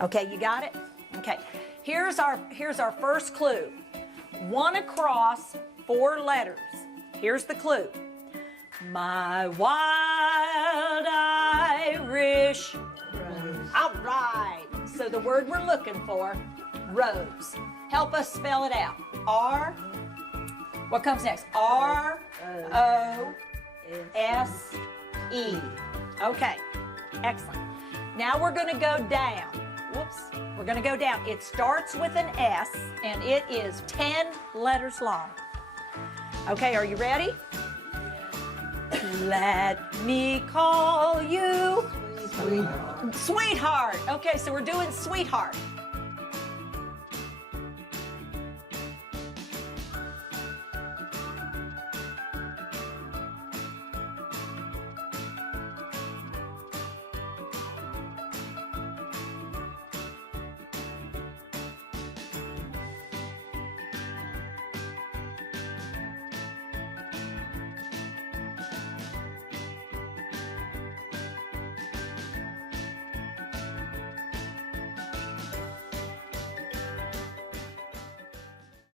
Okay, you got it? Okay. Here's our first clue. One across, 4 letters. Here's the clue. My wild Irish rose. All right. So the word we're looking for, rose. Help us spell it out. R. What comes next? R-O-S-E. Okay. Excellent. Now we're going to go down. Whoops. We're going to go down. It starts with an S, and it is 10 letters long. Okay, are you ready? Let me call you sweetheart. Okay, so we're doing sweetheart.